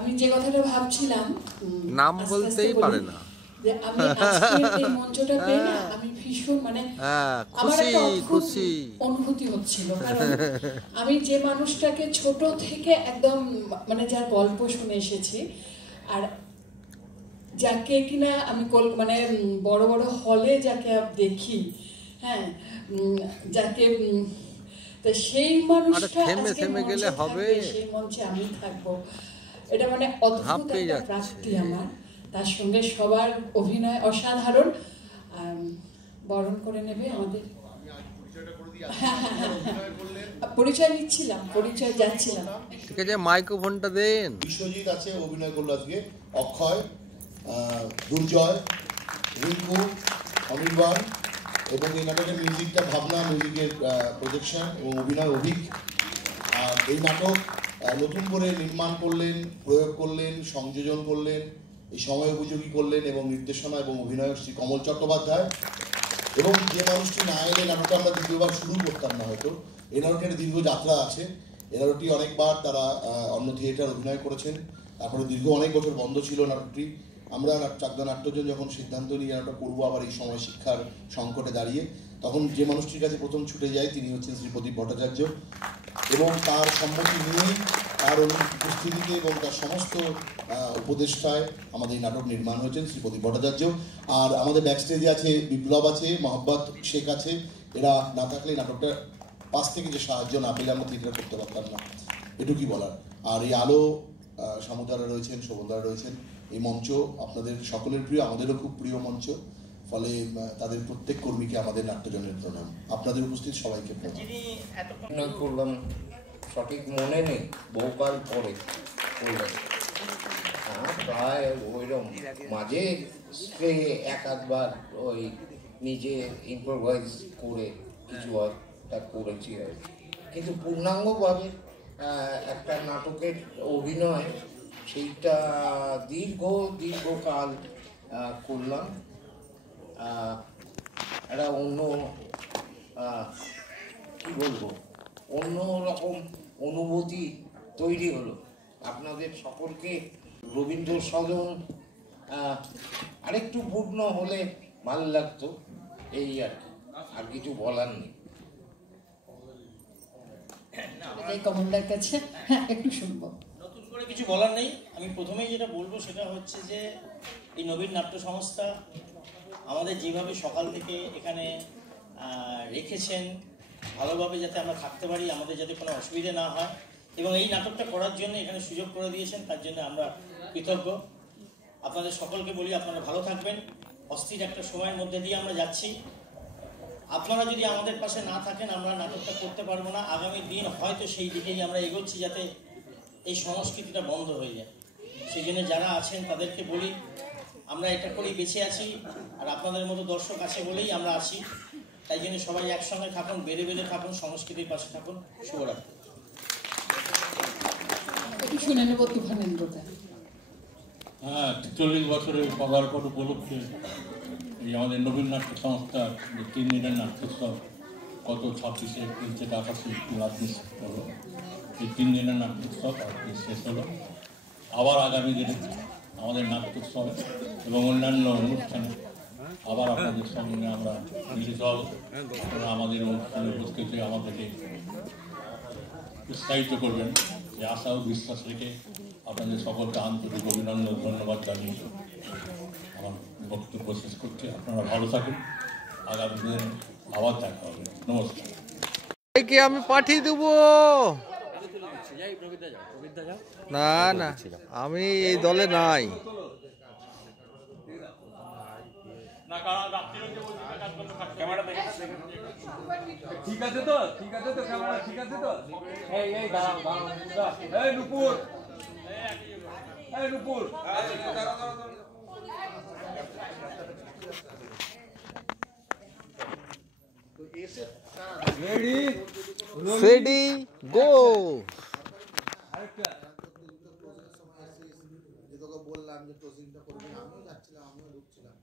আমি যে কথাটা ভাবছিলাম নাম বলতেই পারে না যে আমি আজকে এই মঞ্চটা পেয়ে না আমি ভীষণ মানে আমার একটা অদ্ভুত অনুভূতি হচ্ছিল, কারণ আমি যে মানুষটাকে ছোট থেকে একদম মানে যার গল্প শুনে এসেছি, আর যাকে কিনা আমি মানে বড় বড় হলে যাকে দেখি, হ্যাঁ, যাকে তা সেই মানুষটা থেমে গেলে হবে, সেই মঞ্চে আমি থাকবো, এটা মানে অদ্ভুত একটা প্রাপ্তি আমার। তার সঙ্গে সবার অভিনয় অসাধারণ, বরণ করে নেবে আমাদের। পরিচয় নিচ্ছিলাম, পরিচয় যাচ্ছিলাম। ঠিক আছে, মাইক্রোফোনটা দেন। বিশ্বজিৎ আছে, অভিনয় করলো আজকে। অক্ষয়, দুর্জয়, রিঙ্কু, অনির্বাণ, এবং এই নাটকের মিউজিকটা ভাবনা, মিউজিকের প্রজেকশন এবং অভিনয় অভিক। আর এই নাটক নতুন করে নির্মাণ করলেন, প্রয়োগ করলেন, সংযোজন করলেন, এই সময় উপযোগী করলেন, এবং নির্দেশনা এবং অভিনয় শ্রী কমল চট্টোপাধ্যায়। এবং যে মানুষটি না এলে নাটকটা আমরা দ্বিতীয়বার শুরু করতাম না হয়তো। এই নাটকের দীর্ঘ যাত্রা আছে। এই নাটকটি অনেকবার তারা অন্য থিয়েটার অভিনয় করেছেন, তারপরে দীর্ঘ অনেক বছর বন্ধ ছিল নাটকটি। আমরা চাকদা নাট্যজন যখন সিদ্ধান্ত নিয়ে নাটক করবো আবার এই সময় শিক্ষার সংকটে দাঁড়িয়ে, তখন যে মানুষটির কাছে প্রথম ছুটে যায় তিনি হচ্ছেন শ্রী প্রদীপ ভট্টাচার্য, এবং তার সম্মতি নিয়েই তার উপস্থিতিতে এবং তার সমস্ত উপদেষ্টায় আমাদের এই নাটক নির্মাণ হয়েছেন শ্রী প্রদীপ ভট্টাচার্য। আর আমাদের ব্যাকস্টেজে আছে বিপ্লব আছে, মোহাম্মদ শেখ আছে। এরা না থাকলে নাটকটা পাশ থেকে যে সাহায্য না পেলে আমরা থিয়েটার করতে পারতাম না, এটুকুই বলার। আর এই আলো সমুদ্রা রয়েছেন, শোভনদারা রয়েছেন। এই মঞ্চ আপনাদের সকলের প্রিয়, আমাদেরও খুব প্রিয় মঞ্চ, ফলে তাদের প্রত্যেক কর্মীকে আমাদের নাট্যজনের প্রণাম। আপনাদের উপস্থিত সবাইকে প্রণাম। করলাম সঠিক মনে নেই, বহুকাল পরে করলাম, প্রায় ওইরকম মাঝে এক আধবার ওই নিজে ইম্প্রোভাইজ করে কিছু একটা করেছি আর কি। কিন্তু পূর্ণাঙ্গভাবে একটা নাটকের অভিনয় সেইটা দীর্ঘকাল করলাম। একটা কি বলবো, অন্য রকম অনুভূতি তৈরি হলো। আপনাদের সকলকে রবীন্দ্র সদন আরেকটু পূর্ণ হলে ভালো লাগতো, এই আর কি, আর কিছু বলার নেই। কমলদার কাছে একটু শুনবো। নতুন করে কিছু বলার নেই। আমি প্রথমেই যেটা বলবো সেটা হচ্ছে যে এই নবীন নাট্য সংস্থা আমাদের যেভাবে সকাল থেকে এখানে রেখেছেন, ভালোভাবে যাতে আমরা থাকতে পারি, আমাদের যাতে কোনো অসুবিধা না হয়, এবং এই নাটকটা করার জন্য এখানে সুযোগ করে দিয়েছেন, তার জন্য আমরা কৃতজ্ঞ। আপনাদের সকলকে বলি আপনারা ভালো থাকবেন। অস্থির একটা সময়ের মধ্যে দিয়ে আমরা যাচ্ছি। আপনারা যদি আমাদের পাশে না থাকেন আমরা নাটকটা করতে পারবো না। আগামী দিন হয়তো সেই দিকেই আমরা এগোচ্ছি, যাতে এই সংস্কৃতিটা বন্ধ হয়ে যায়। সেই জন্য যারা আছেন তাদেরকে বলি আমরা এটা করেই বেঁচে আছি, আর আপনাদের মতো দর্শক আছে বলেই আমরা আছি। তাই জন্য সবাই একসঙ্গে থাকুন, বেড়ে বেড়ে থাকুন, সংস্কৃতির পাশে থাকুন। শুভরাত্রি। শুনে নেব তুফানেন্দ্রটা। হ্যাঁ, ৪৩ বছরের পদার্পণ উপলক্ষে এই আমাদের নবীন নাট্য সংস্থার যে ৩ দিনের নাট্যোৎসব গত ২৬শে এপ্রিল থেকে ২৮শে এপ্রিল হলো, এই ৩ দিনের নাট্যোৎসব আজকে শেষ হলো। আবার আগামী দিনে আমাদের নাট্যোৎসবে এবং অন্যান্য অনুষ্ঠানে আবার আপনাদের সঙ্গে আমরা মিলিত হব। আমাদের অনুষ্ঠানে উপস্থিত হয়ে আমাদেরকে উৎসাহিত করবেন, যে আশা ও বিশ্বাস রেখে আপনাদের সকলকে আন্তরিক অভিনন্দন, ধন্যবাদ জানিয়ে আমার বক্তব্য শেষ করছি। আপনারা ভালো থাকুন, আগামী দিনে আবার দেখা হবে। নমস্কার। আমি পাঠিয়ে দেবো না, না আমি এই দলে নাই। ঠিক আছে তো, ঠিক আছে তো, ক্যামেরা ঠিক আছে তো। এই দাঁড়াও, এই নুপুর, এই নুপুর, রেডি গো। বললাম যে ক্লোজিংটা করবেন, আমিও যাচ্ছিলাম, আমিও ঢুকছিলাম।